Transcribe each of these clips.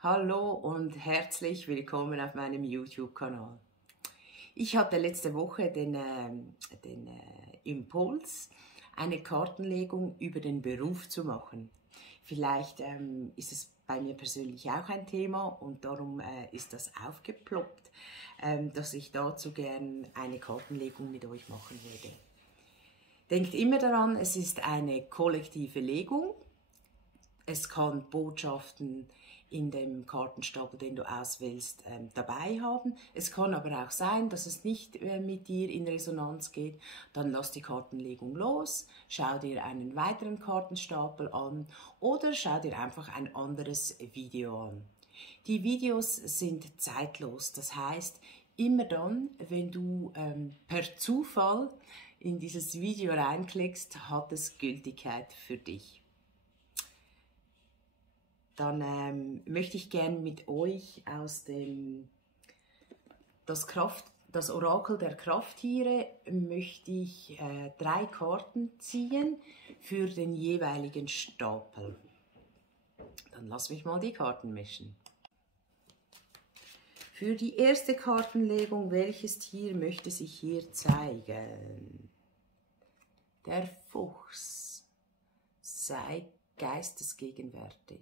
Hallo und herzlich willkommen auf meinem YouTube-Kanal. Ich hatte letzte Woche den Impuls, eine Kartenlegung über den Beruf zu machen. Vielleicht ist es bei mir persönlich auch ein Thema und darum ist das aufgeploppt, dass ich dazu gern eine Kartenlegung mit euch machen würde. Denkt immer daran, es ist eine kollektive Legung. Es kann Botschaften in dem Kartenstapel, den du auswählst, dabei haben. Es kann aber auch sein, dass es nicht mit dir in Resonanz geht. Dann lass die Kartenlegung los, schau dir einen weiteren Kartenstapel an oder schau dir einfach ein anderes Video an. Die Videos sind zeitlos, das heißt, immer dann, wenn du per Zufall in dieses Video reinklickst, hat es Gültigkeit für dich. Dann möchte ich gerne mit euch aus das Orakel der Krafttiere möchte ich 3 Karten ziehen für den jeweiligen Stapel. Dann lass mich mal die Karten mischen. Für die erste Kartenlegung, welches Tier möchte sich hier zeigen? Der Fuchs. Sei geistesgegenwärtig.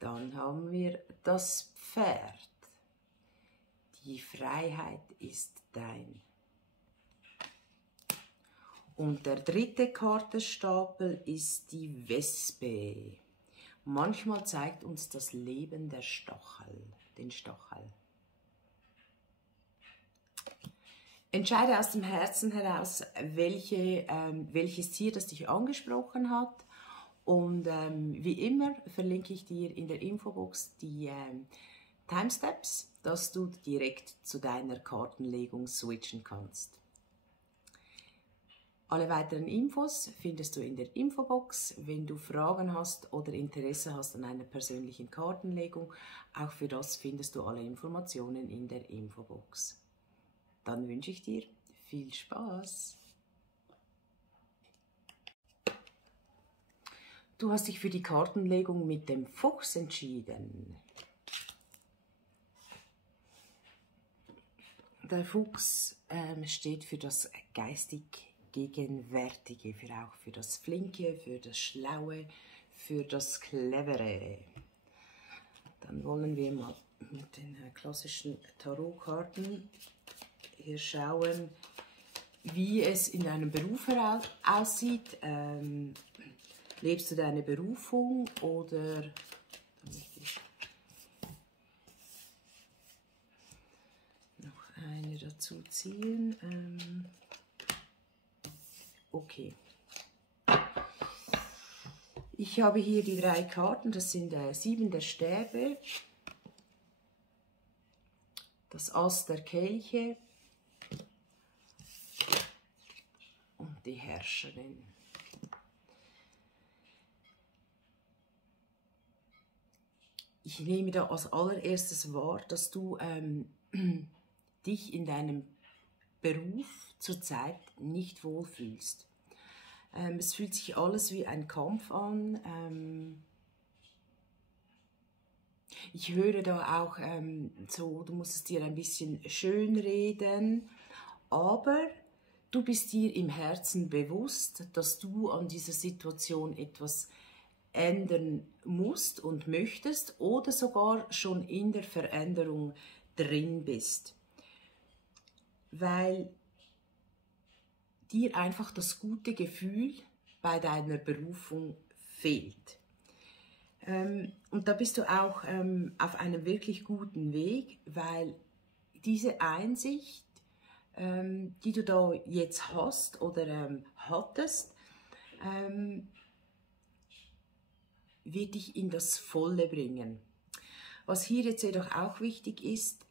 Dann haben wir das Pferd. Die Freiheit ist dein. Und der dritte Kartenstapel ist die Wespe. Manchmal zeigt uns das Leben den Stachel. Entscheide aus dem Herzen heraus, welches Tier das dich angesprochen hat. Und wie immer verlinke ich dir in der Infobox die Timesteps, dass du direkt zu deiner Kartenlegung switchen kannst. Alle weiteren Infos findest du in der Infobox. Wenn du Fragen hast oder Interesse hast an einer persönlichen Kartenlegung, auch für das findest du alle Informationen in der Infobox. Dann wünsche ich dir viel Spaß! Du hast dich für die Kartenlegung mit dem Fuchs entschieden. Der Fuchs steht für das geistig Gegenwärtige, auch für das Flinke, für das Schlaue, für das Clevere. Dann wollen wir mal mit den klassischen Tarotkarten hier schauen, wie es in deinem Beruf aussieht. Lebst du deine Berufung oder da möchte ich noch eine dazu ziehen. Okay. Ich habe hier die 3 Karten, das sind 7 der Stäbe, das Ass der Kelche und die Herrscherin. Ich nehme da als allererstes wahr, dass du dich in deinem Beruf zurzeit nicht wohlfühlst. Es fühlt sich alles wie ein Kampf an. Ich höre da auch so, du musst es dir ein bisschen schönreden, aber du bist dir im Herzen bewusst, dass du an dieser Situation etwas ändern musst und möchtest oder sogar schon in der Veränderung drin bist, weil dir einfach das gute Gefühl bei deiner Berufung fehlt. Und da bist du auch auf einem wirklich guten Weg, weil diese Einsicht, die du da jetzt hast oder hattest, wird dich in das Volle bringen. Was hier jetzt jedoch auch wichtig ist,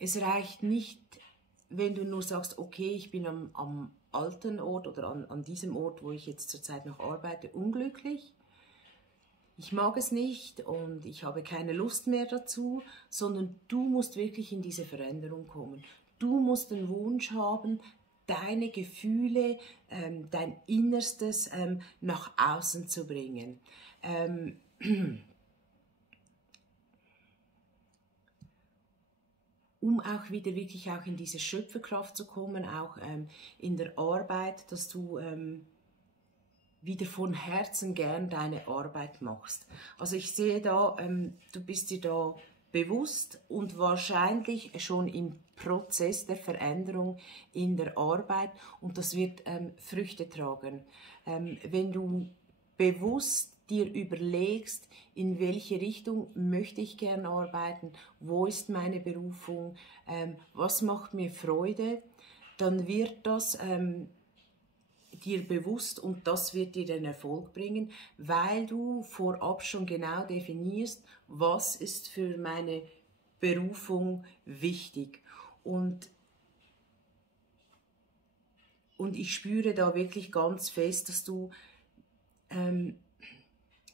es reicht nicht, wenn du nur sagst, okay, ich bin am alten Ort oder an diesem Ort, wo ich jetzt zurzeit noch arbeite, unglücklich. Ich mag es nicht und ich habe keine Lust mehr dazu, sondern du musst wirklich in diese Veränderung kommen. Du musst den Wunsch haben, deine Gefühle, dein Innerstes nach außen zu bringen. Um auch wieder wirklich auch in diese Schöpferkraft zu kommen, auch in der Arbeit, dass du wieder von Herzen gern deine Arbeit machst. Also ich sehe da, du bist dir da bewusst und wahrscheinlich schon im Prozess der Veränderung in der Arbeit, und das wird Früchte tragen. Wenn du bewusst dir überlegst, in welche Richtung möchte ich gern arbeiten, wo ist meine Berufung, was macht mir Freude, dann wird das dir bewusst und das wird dir den Erfolg bringen, weil du vorab schon genau definierst, was ist für meine Berufung wichtig. Und ich spüre da wirklich ganz fest, dass du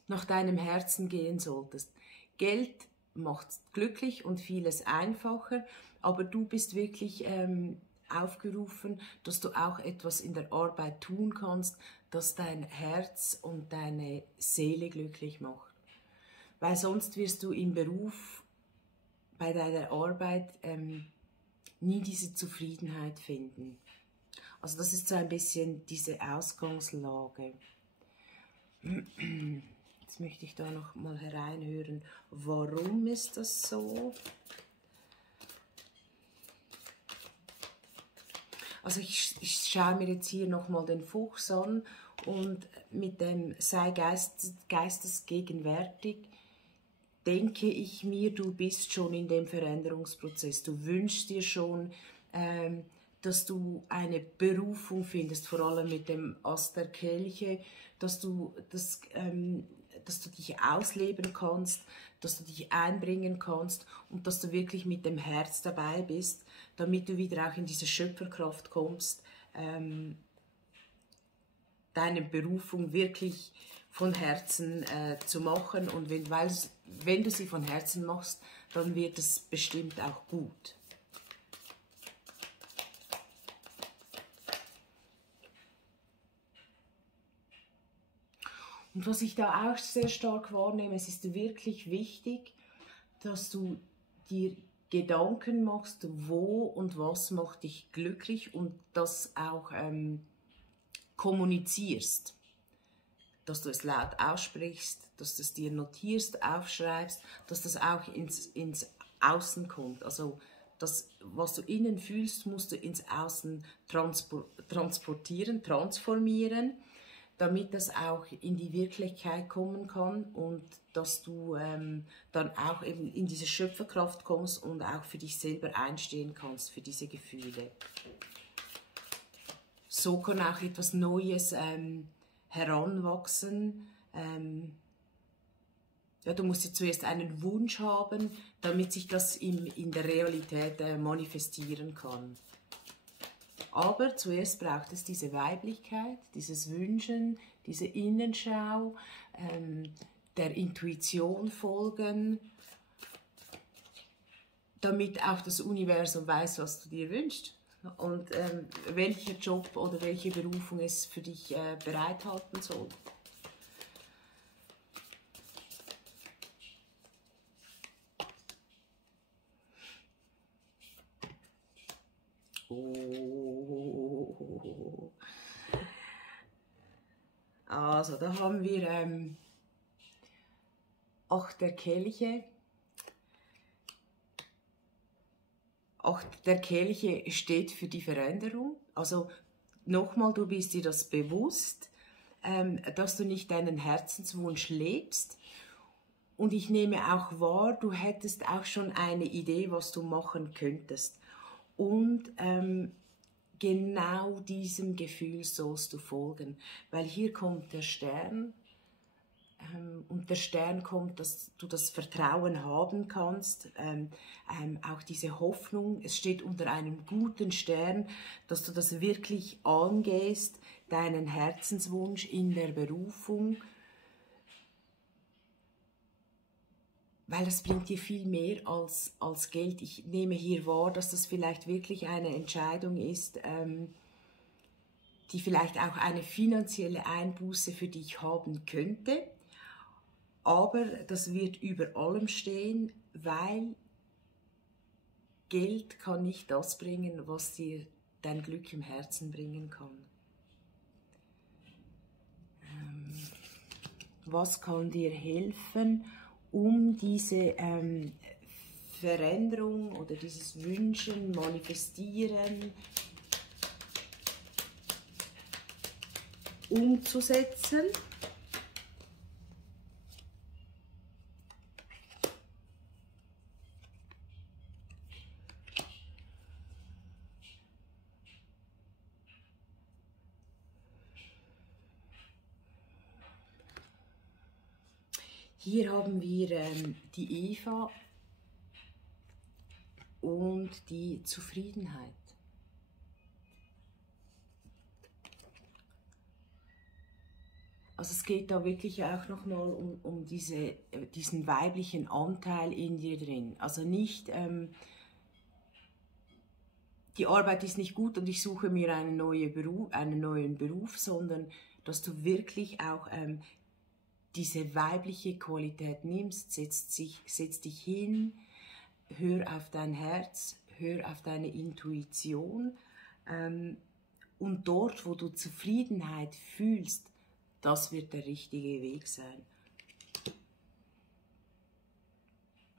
nach deinem Herzen gehen solltest. Geld macht glücklich und vieles einfacher, aber du bist wirklich aufgerufen, dass du auch etwas in der Arbeit tun kannst, das dein Herz und deine Seele glücklich macht. Weil sonst wirst du im Beruf, bei deiner Arbeit nie diese Zufriedenheit finden. Also das ist so ein bisschen diese Ausgangslage. Jetzt möchte ich da noch mal hereinhören, warum ist das so? Also ich schaue mir jetzt hier noch mal den Fuchs an und mit dem sei geistesgegenwärtig denke ich mir, du bist schon in dem Veränderungsprozess. Du wünschst dir schon, dass du eine Berufung findest, vor allem mit dem Ast der Kelche, dass du dich ausleben kannst, dass du dich einbringen kannst und dass du wirklich mit dem Herz dabei bist, damit du wieder auch in diese Schöpferkraft kommst, deine Berufung wirklich von Herzen zu machen. Und wenn du sie von Herzen machst, dann wird es bestimmt auch gut. Und was ich da auch sehr stark wahrnehme, es ist wirklich wichtig, dass du dir Gedanken machst, wo und was macht dich glücklich und das auch kommunizierst. Dass du es laut aussprichst, dass du es dir notierst, aufschreibst, dass das auch ins Außen kommt. Also das, was du innen fühlst, musst du ins Außen transformieren, damit das auch in die Wirklichkeit kommen kann und dass du dann auch eben in diese Schöpferkraft kommst und auch für dich selber einstehen kannst, für diese Gefühle. So kann auch etwas Neues heranwachsen. Ja, du musst ja zuerst einen Wunsch haben, damit sich das in der Realität manifestieren kann. Aber zuerst braucht es diese Weiblichkeit, dieses Wünschen, diese Innenschau, der Intuition folgen, damit auch das Universum weiß, was du dir wünschst und welcher Job oder welche Berufung es für dich bereithalten soll. Oh. Also da haben wir 8 der Kelche. 8 der Kelche steht für die Veränderung. Also nochmal, du bist dir das bewusst, dass du nicht deinen Herzenswunsch lebst. Und ich nehme auch wahr, du hättest auch schon eine Idee, was du machen könntest. Und genau diesem Gefühl sollst du folgen, weil hier kommt der Stern und der Stern kommt, dass du das Vertrauen haben kannst, auch diese Hoffnung, es steht unter einem guten Stern, dass du das wirklich angehst, deinen Herzenswunsch in der Berufung, weil das bringt dir viel mehr als Geld. Ich nehme hier wahr, dass das vielleicht wirklich eine Entscheidung ist, die vielleicht auch eine finanzielle Einbuße für dich haben könnte. Aber das wird über allem stehen, weil Geld kann nicht das bringen, was dir dein Glück im Herzen bringen kann. Was kann dir helfen, um diese Veränderung oder dieses Wünschen, Manifestieren umzusetzen? Hier haben wir die Eva und die Zufriedenheit. Also es geht da wirklich auch nochmal um diesen weiblichen Anteil in dir drin. Also nicht, die Arbeit ist nicht gut und ich suche mir einen neuen Beruf, sondern dass du wirklich auch diese weibliche Qualität nimmst, setz dich hin, hör auf dein Herz, hör auf deine Intuition und dort, wo du Zufriedenheit fühlst, das wird der richtige Weg sein.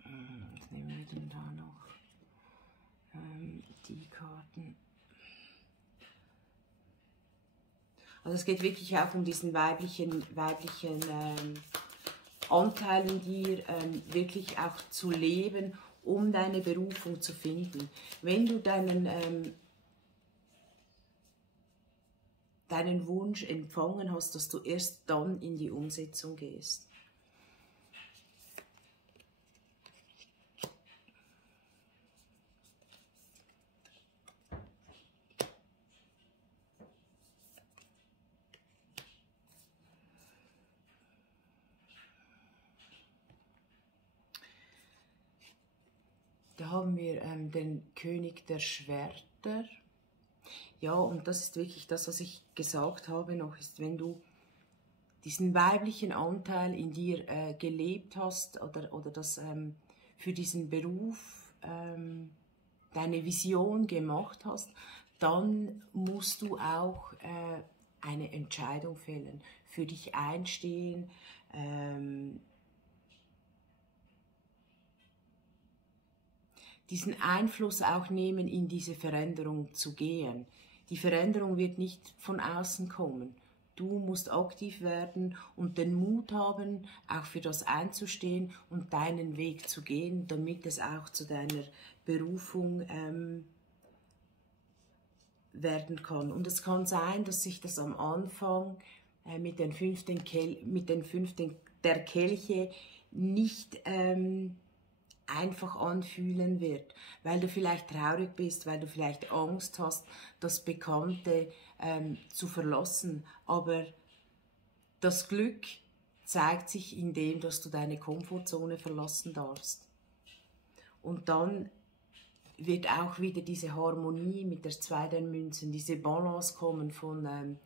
Was nehmen wir denn da noch? Die Karten. Also es geht wirklich auch um diesen weiblichen Anteil in dir, wirklich auch zu leben, um deine Berufung zu finden. Wenn du deinen Wunsch empfangen hast, dass du erst dann in die Umsetzung gehst. Da haben wir den König der Schwerter. Ja, und das ist wirklich das, was ich gesagt habe noch, ist, wenn du diesen weiblichen Anteil in dir gelebt hast oder das für diesen Beruf deine Vision gemacht hast, dann musst du auch eine Entscheidung fällen, für dich einstehen, diesen Einfluss auch nehmen, in diese Veränderung zu gehen. Die Veränderung wird nicht von außen kommen. Du musst aktiv werden und den Mut haben, auch für das einzustehen und deinen Weg zu gehen, damit es auch zu deiner Berufung werden kann. Und es kann sein, dass sich das am Anfang mit den 15 der Kelche nicht einfach anfühlen wird, weil du vielleicht traurig bist, weil du vielleicht Angst hast, das Bekannte zu verlassen. Aber das Glück zeigt sich in dem, dass du deine Komfortzone verlassen darfst. Und dann wird auch wieder diese Harmonie mit der 2 der Münzen, diese Balance kommen von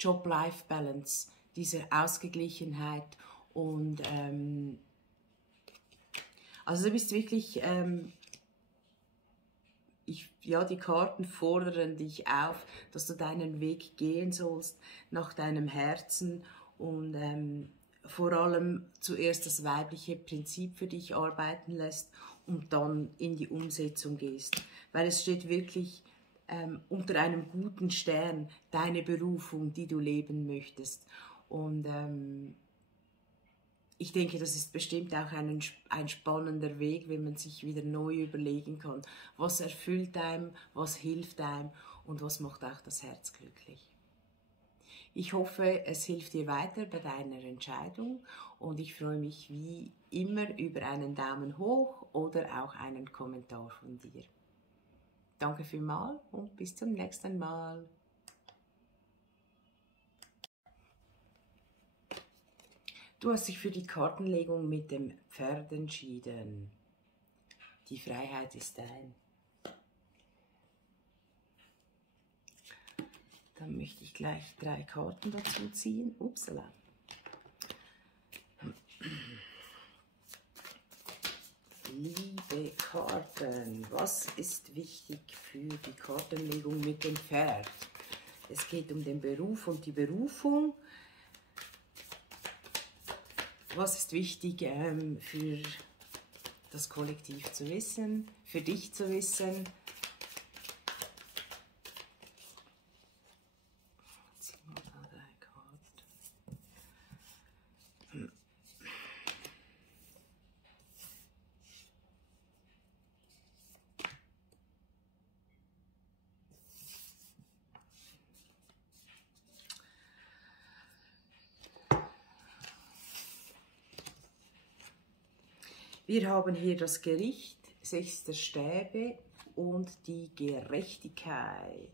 Job-Life-Balance, dieser Ausgeglichenheit und also du bist wirklich, die Karten fordern dich auf, dass du deinen Weg gehen sollst nach deinem Herzen und vor allem zuerst das weibliche Prinzip für dich arbeiten lässt und dann in die Umsetzung gehst. Weil es steht wirklich unter einem guten Stern deine Berufung, die du leben möchtest. Und ich denke, das ist bestimmt auch ein spannender Weg, wenn man sich wieder neu überlegen kann, was erfüllt einem, was hilft einem und was macht auch das Herz glücklich. Ich hoffe, es hilft dir weiter bei deiner Entscheidung und ich freue mich wie immer über einen Daumen hoch oder auch einen Kommentar von dir. Danke vielmals und bis zum nächsten Mal. Du hast dich für die Kartenlegung mit dem Pferd entschieden. Die Freiheit ist dein. Dann möchte ich gleich 3 Karten dazu ziehen. Upsala. Liebe Karten, was ist wichtig für die Kartenlegung mit dem Pferd? Es geht um den Beruf und die Berufung. Was ist wichtig für das Kollektiv zu wissen, für dich zu wissen? Ziehen wir da 3 Karten. Wir haben hier das Gericht, 6 der Stäbe und die Gerechtigkeit.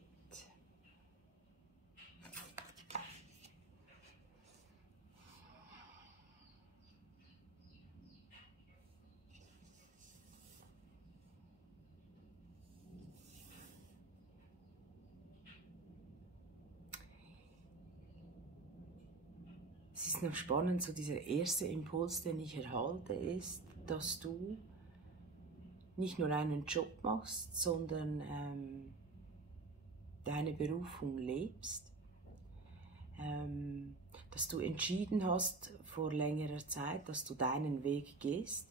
Es ist noch spannend, so dieser erste Impuls, den ich erhalte, ist, dass du nicht nur einen Job machst, sondern deine Berufung lebst, dass du entschieden hast vor längerer Zeit, dass du deinen Weg gehst,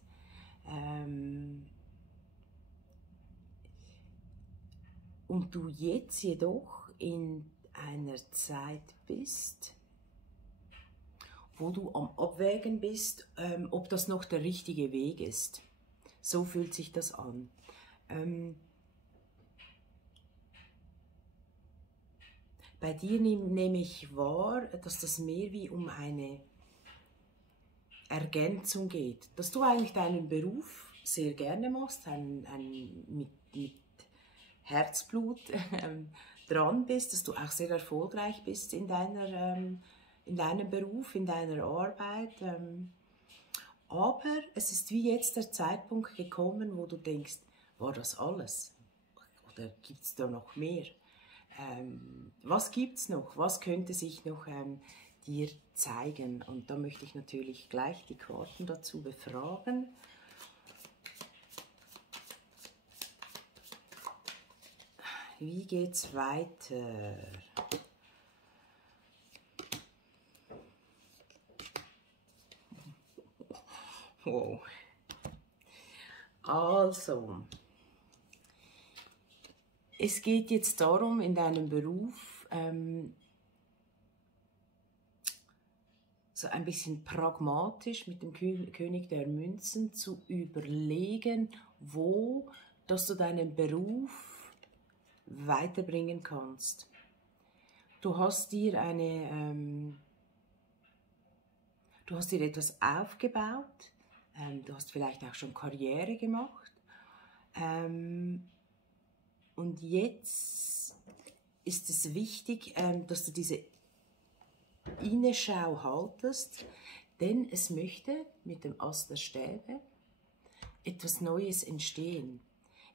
und du jetzt jedoch in einer Zeit bist, wo du am Abwägen bist, ob das noch der richtige Weg ist. So fühlt sich das an. Bei dir nehme ich wahr, dass das mehr wie um eine Ergänzung geht. Dass du eigentlich deinen Beruf sehr gerne machst, mit Herzblut dran bist, dass du auch sehr erfolgreich bist in deinem Beruf, in deiner Arbeit. Aber es ist wie jetzt der Zeitpunkt gekommen, wo du denkst, war das alles? Oder gibt es da noch mehr? Was gibt es noch? Was könnte sich noch dir zeigen? Und da möchte ich natürlich gleich die Karten dazu befragen. Wie geht's weiter? Wow. Also, es geht jetzt darum, in deinem Beruf so ein bisschen pragmatisch mit dem König der Münzen zu überlegen, dass du deinen Beruf weiterbringen kannst. Du hast dir etwas aufgebaut, du hast vielleicht auch schon Karriere gemacht, und jetzt ist es wichtig, dass du diese Innenschau haltest, denn es möchte mit dem Ass der Stäbe etwas Neues entstehen.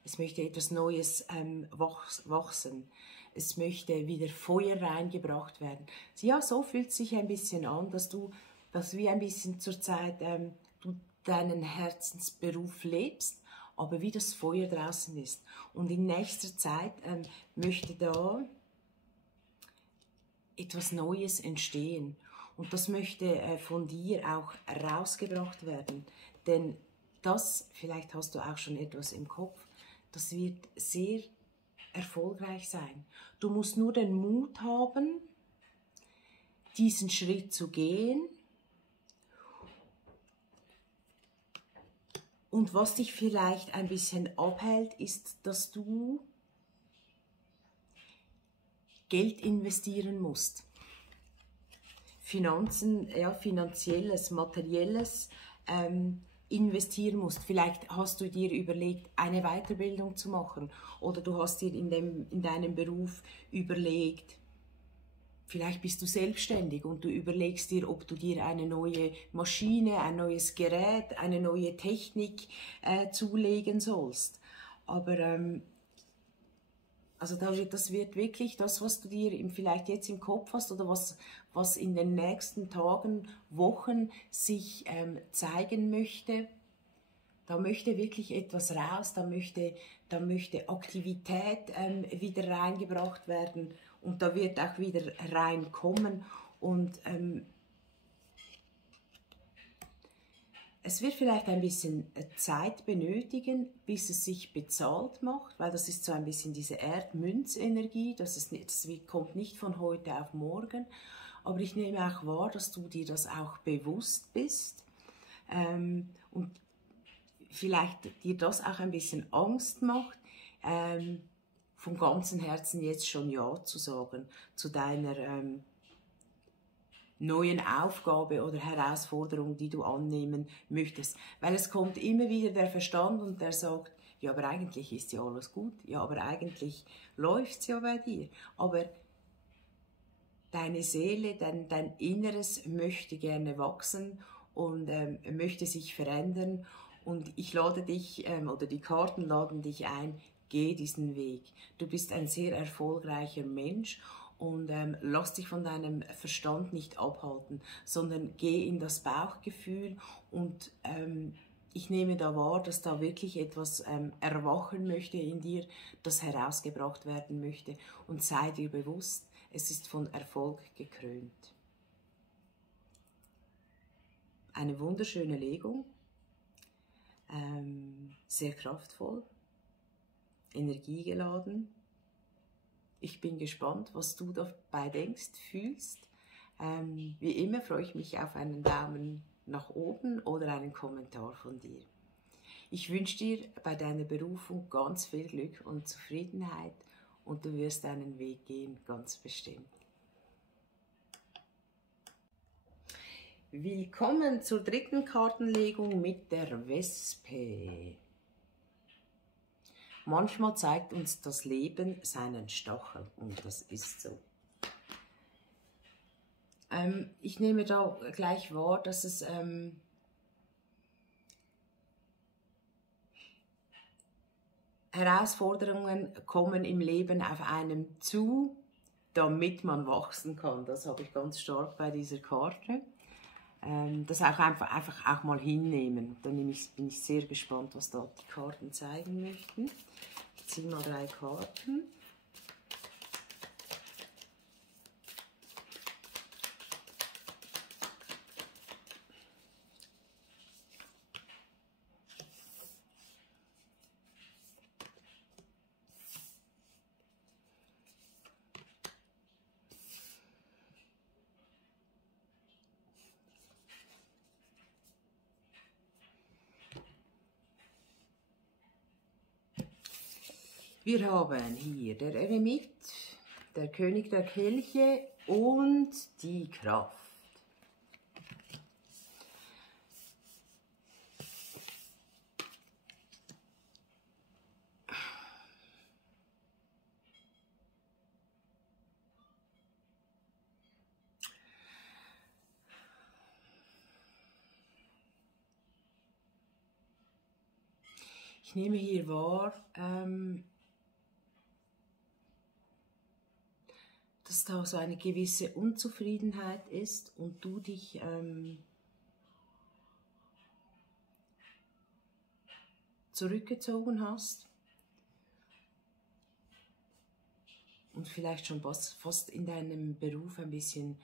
Es möchte etwas Neues wachsen. Es möchte wieder Feuer reingebracht werden. Ja, so fühlt es sich ein bisschen an, dass wie ein bisschen zurzeit du deinen Herzensberuf lebst, aber wie das Feuer draußen ist. Und in nächster Zeit möchte da etwas Neues entstehen. Und das möchte von dir auch rausgebracht werden. Denn das, vielleicht hast du auch schon etwas im Kopf, das wird sehr erfolgreich sein. Du musst nur den Mut haben, diesen Schritt zu gehen. Und was dich vielleicht ein bisschen abhält, ist, dass du Geld investieren musst. Finanzen, ja, finanzielles, materielles investieren musst. Vielleicht hast du dir überlegt, eine Weiterbildung zu machen, oder du hast dir in deinem Beruf überlegt, vielleicht bist du selbstständig und du überlegst dir, ob du dir eine neue Maschine, ein neues Gerät, eine neue Technik zulegen sollst. Aber Also das wird wirklich das, was du dir vielleicht jetzt im Kopf hast oder was in den nächsten Tagen, Wochen sich zeigen möchte. Da möchte wirklich etwas raus, da möchte Aktivität wieder reingebracht werden und da wird auch wieder reinkommen und es wird vielleicht ein bisschen Zeit benötigen, bis es sich bezahlt macht, weil das ist so ein bisschen diese Erdmünzenergie, das kommt nicht von heute auf morgen, aber ich nehme auch wahr, dass du dir das auch bewusst bist und vielleicht dir das auch ein bisschen Angst macht, von ganzem Herzen jetzt schon Ja zu sagen zu deiner neuen Aufgabe oder Herausforderung, die du annehmen möchtest. Weil es kommt immer wieder der Verstand und der sagt, ja, aber eigentlich ist ja alles gut, ja, aber eigentlich läuft es ja bei dir. Aber deine Seele, dein Inneres möchte gerne wachsen und möchte sich verändern. Und ich lade dich, oder die Karten laden dich ein, geh diesen Weg. Du bist ein sehr erfolgreicher Mensch und lass dich von deinem Verstand nicht abhalten, sondern geh in das Bauchgefühl und ich nehme da wahr, dass da wirklich etwas erwachen möchte in dir, das herausgebracht werden möchte und sei dir bewusst, es ist von Erfolg gekrönt. Eine wunderschöne Legung, sehr kraftvoll, energiegeladen. Ich bin gespannt, was du dabei denkst, fühlst. Wie immer freue ich mich auf einen Daumen nach oben oder einen Kommentar von dir. Ich wünsche dir bei deiner Berufung ganz viel Glück und Zufriedenheit und du wirst deinen Weg gehen, ganz bestimmt. Willkommen zur dritten Kartenlegung mit der Wespe. Manchmal zeigt uns das Leben seinen Stachel und das ist so. Ich nehme da gleich wahr, dass es Herausforderungen kommen im Leben auf einem zu, damit man wachsen kann. Das habe ich ganz stark bei dieser Karte. Das auch einfach auch mal hinnehmen. Da bin ich sehr gespannt, was da die Karten zeigen möchten. Ich ziehe mal 3 Karten. Wir haben hier der Eremit, der König der Kelche und die Kraft. Ich nehme hier wahr, dass da so eine gewisse Unzufriedenheit ist und du dich zurückgezogen hast und vielleicht schon fast in deinem Beruf ein bisschen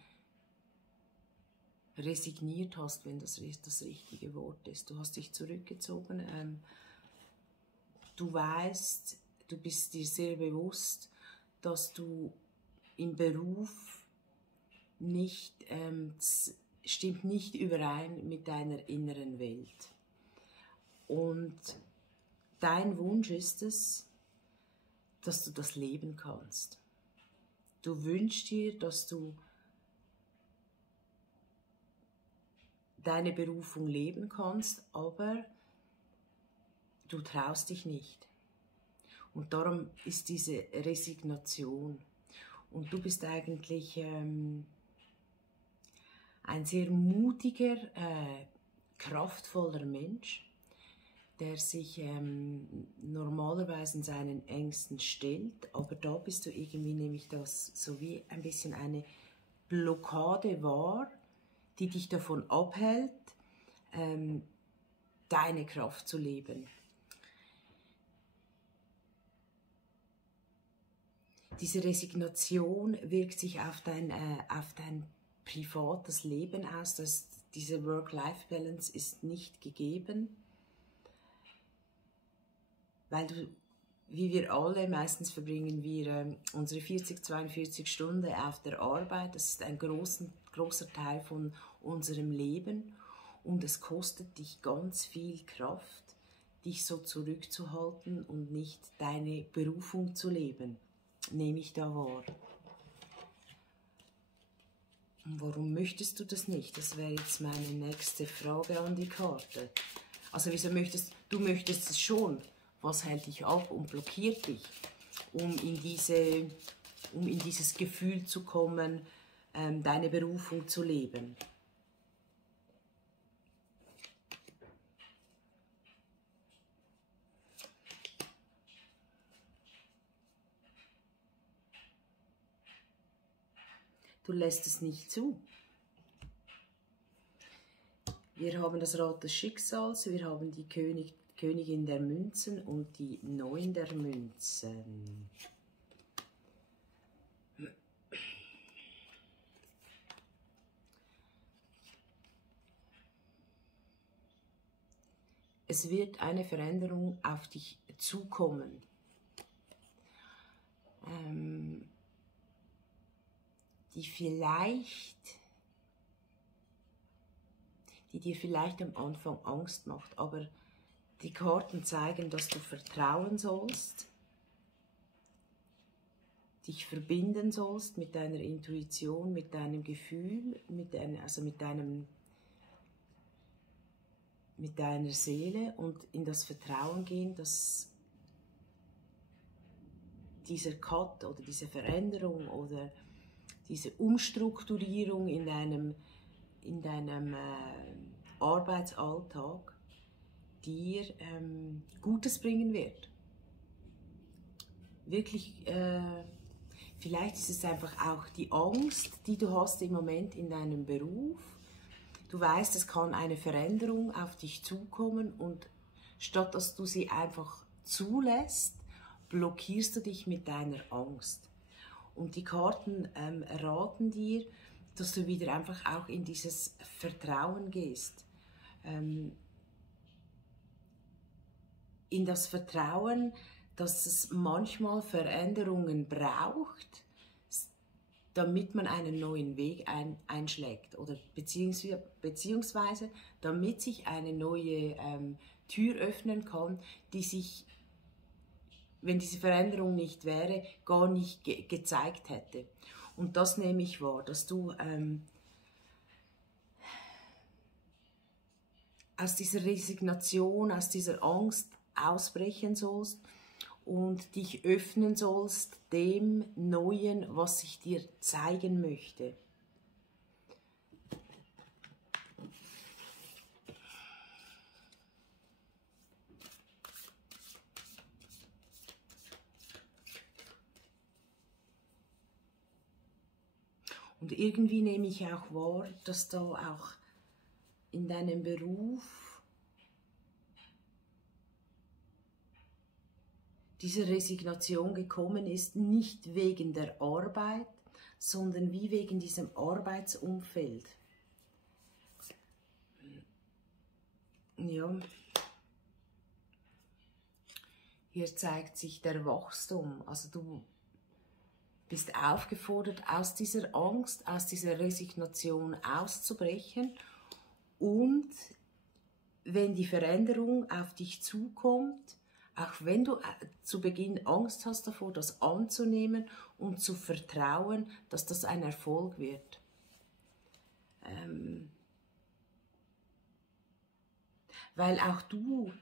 resigniert hast, wenn das richtige Wort ist. Du hast dich zurückgezogen, du weißt, du bist dir sehr bewusst, dass du im Beruf nicht, stimmt nicht überein mit deiner inneren Welt. Und dein Wunsch ist es, dass du das leben kannst. Du wünschst dir, dass du deine Berufung leben kannst, aber du traust dich nicht. Und darum ist diese Resignation. Und du bist eigentlich ein sehr mutiger, kraftvoller Mensch, der sich normalerweise seinen Ängsten stellt, aber da bist du irgendwie, nehme ich das so wie ein bisschen eine Blockade wahr, die dich davon abhält, deine Kraft zu leben. Diese Resignation wirkt sich auf dein privates Leben aus, diese Work-Life-Balance ist nicht gegeben, weil wie wir alle, meistens verbringen wir unsere 40, 42 Stunden auf der Arbeit, das ist ein großer Teil von unserem Leben und es kostet dich ganz viel Kraft, dich so zurückzuhalten und nicht deine Berufung zu leben, nehme ich da wahr. Und warum möchtest du das nicht? Das wäre jetzt meine nächste Frage an die Karte. Also wieso möchtest du es schon? Was hält dich ab und blockiert dich, um in dieses Gefühl zu kommen, deine Berufung zu leben? Du lässt es nicht zu. Wir haben das Rad des Schicksals, wir haben die Königin der Münzen und die 9 der Münzen. Es wird eine Veränderung auf dich zukommen. Die dir vielleicht am Anfang Angst macht, aber die Karten zeigen, dass du vertrauen sollst, dich verbinden sollst mit deiner Intuition, mit deinem Gefühl, mit deiner Seele und in das Vertrauen gehen, dass dieser Cut oder diese Veränderung oder diese Umstrukturierung in deinem Arbeitsalltag dir Gutes bringen wird. Wirklich, vielleicht ist es einfach auch die Angst, die du hast im Moment in deinem Beruf. Du weißt, es kann eine Veränderung auf dich zukommen und statt dass du sie einfach zulässt, blockierst du dich mit deiner Angst. Und die Karten raten dir, dass du wieder einfach auch in dieses Vertrauen gehst. In das Vertrauen, dass es manchmal Veränderungen braucht, damit man einen neuen Weg einschlägt oder beziehungsweise damit sich eine neue Tür öffnen kann, die sich, wenn diese Veränderung nicht wäre, gar nicht gezeigt hätte. Und das nehme ich wahr, dass du aus dieser Resignation, aus dieser Angst ausbrechen sollst und dich öffnen sollst dem Neuen, was sich dir zeigen möchte. Und irgendwie nehme ich auch wahr, dass da auch in deinem Beruf diese Resignation gekommen ist, nicht wegen der Arbeit, sondern wie wegen diesem Arbeitsumfeld. Ja, hier zeigt sich der Wachstum, also du bist aufgefordert, aus dieser Angst, aus dieser Resignation auszubrechen und wenn die Veränderung auf dich zukommt, auch wenn du zu Beginn Angst hast davor, das anzunehmen und zu vertrauen, dass das ein Erfolg wird. Weil auch du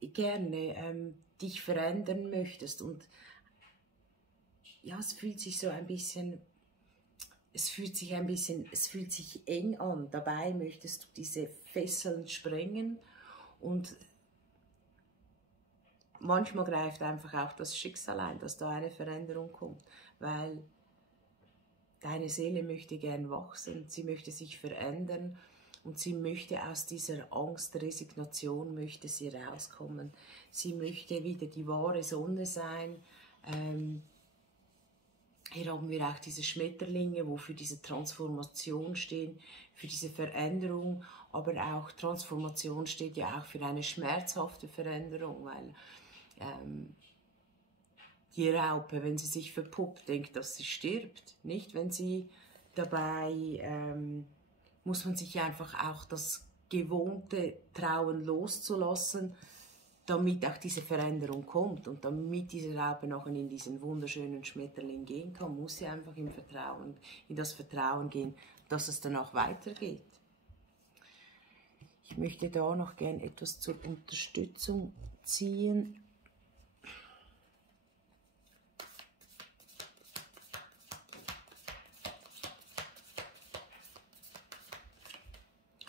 gerne dich verändern möchtest und ja, es fühlt sich eng an. Dabei möchtest du diese Fesseln sprengen und manchmal greift einfach auch das Schicksal ein, dass da eine Veränderung kommt, weil deine Seele möchte gern wachsen, sie möchte sich verändern und sie möchte aus dieser Angst, Resignation, möchte sie rauskommen. Sie möchte wieder die wahre Sonne sein. Hier haben wir auch diese Schmetterlinge, wo für diese Transformation stehen, für diese Veränderung, aber auch Transformation steht ja auch für eine schmerzhafte Veränderung, weil die Raupe, wenn sie sich verpuppt, denkt, dass sie stirbt. Nicht, wenn sie dabei, muss man sich einfach auch das Gewohnte trauen loszulassen, damit auch diese Veränderung kommt und damit diese Raupe nachher in diesen wunderschönen Schmetterling gehen kann, muss sie einfach in das Vertrauen gehen, dass es danach weitergeht. Ich möchte da noch gern etwas zur Unterstützung ziehen.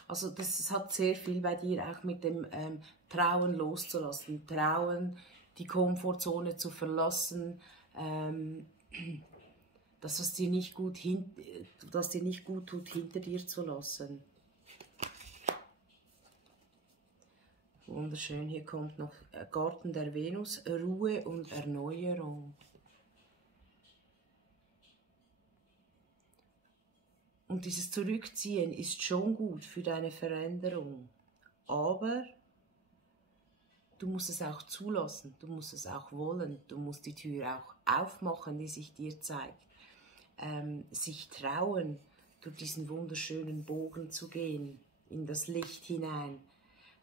Also das hat sehr viel bei dir auch mit dem Trauen loszulassen, Trauen, die Komfortzone zu verlassen, dass es dir nicht gut tut, hinter dir zu lassen. Wunderschön, hier kommt noch Garten der Venus, Ruhe und Erneuerung. Und dieses Zurückziehen ist schon gut für deine Veränderung, aber du musst es auch zulassen, du musst es auch wollen, du musst die Tür auch aufmachen, die sich dir zeigt. Sich trauen, durch diesen wunderschönen Bogen zu gehen, in das Licht hinein.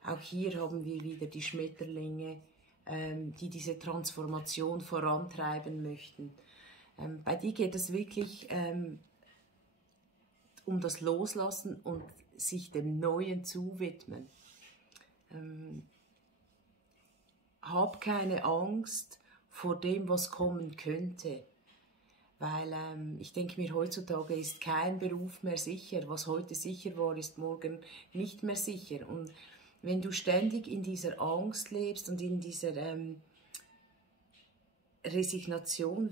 Auch hier haben wir wieder die Schmetterlinge, die diese Transformation vorantreiben möchten. Bei dir geht es wirklich um das Loslassen und sich dem Neuen zuwidmen. Hab keine Angst vor dem, was kommen könnte. Weil ich denke mir, heutzutage ist kein Beruf mehr sicher. Was heute sicher war, ist morgen nicht mehr sicher. Und wenn du ständig in dieser Angst lebst und in dieser Resignation,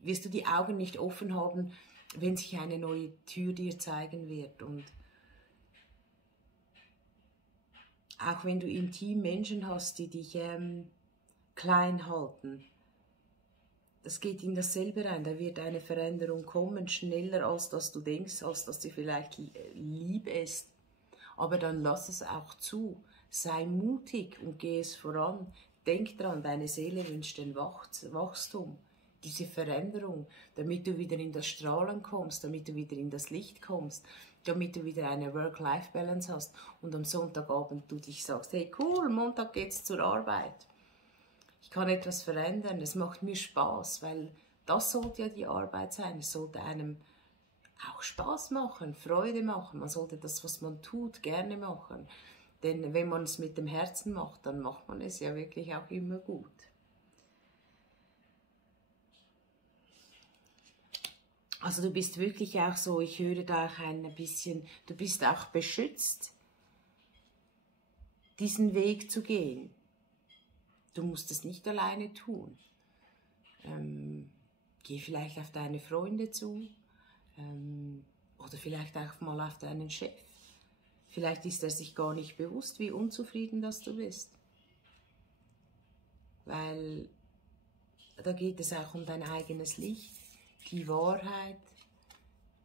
wirst du die Augen nicht offen haben, wenn sich eine neue Tür dir zeigen wird. Und auch wenn du im Team Menschen hast, die dich klein halten, das geht in dasselbe rein. Da wird eine Veränderung kommen, schneller als dass du denkst, als dass dir vielleicht lieb ist. Aber dann lass es auch zu. Sei mutig und geh es voran. Denk dran, deine Seele wünscht den Wachstum, diese Veränderung, damit du wieder in das Strahlen kommst, damit du wieder in das Licht kommst, damit du wieder eine Work-Life-Balance hast und am Sonntagabend du dich sagst, hey cool, Montag geht's zur Arbeit. Ich kann etwas verändern, es macht mir Spaß, weil das sollte ja die Arbeit sein. Es sollte einem auch Spaß machen, Freude machen. Man sollte das, was man tut, gerne machen. Denn wenn man es mit dem Herzen macht, dann macht man es ja wirklich auch immer gut. Also du bist wirklich auch so, ich höre da auch ein bisschen, du bist auch beschützt, diesen Weg zu gehen. Du musst es nicht alleine tun. Geh vielleicht auf deine Freunde zu oder vielleicht auch mal auf deinen Chef. Vielleicht ist er sich gar nicht bewusst, wie unzufrieden dass du bist. Weil da geht es auch um dein eigenes Licht, die Wahrheit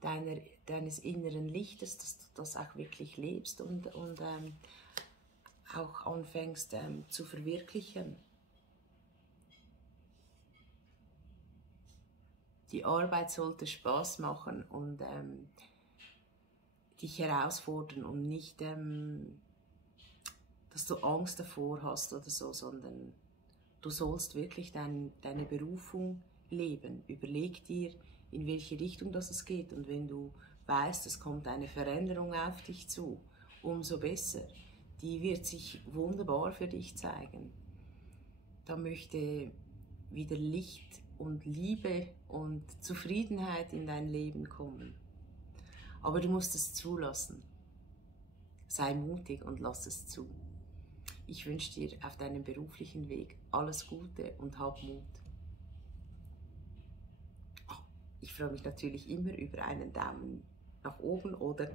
deines inneren Lichtes, dass du das auch wirklich lebst und auch anfängst zu verwirklichen. Die Arbeit sollte Spaß machen und dich herausfordern und nicht, dass du Angst davor hast oder so, sondern du sollst wirklich deine Berufung leben. Überleg dir, in welche Richtung es geht, und wenn du weißt, es kommt eine Veränderung auf dich zu, umso besser. Die wird sich wunderbar für dich zeigen. Da möchte wieder Licht und Liebe und Zufriedenheit in dein Leben kommen. Aber du musst es zulassen. Sei mutig und lass es zu. Ich wünsche dir auf deinem beruflichen Weg alles Gute und hab Mut. Ich freue mich natürlich immer über einen Daumen nach oben oder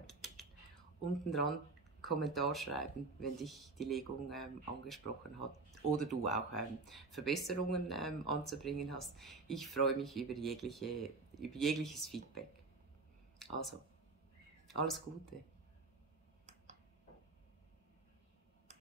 unten dran Kommentar schreiben, wenn dich die Legung angesprochen hat oder du auch Verbesserungen anzubringen hast. Ich freue mich über jegliches Feedback. Also, alles Gute.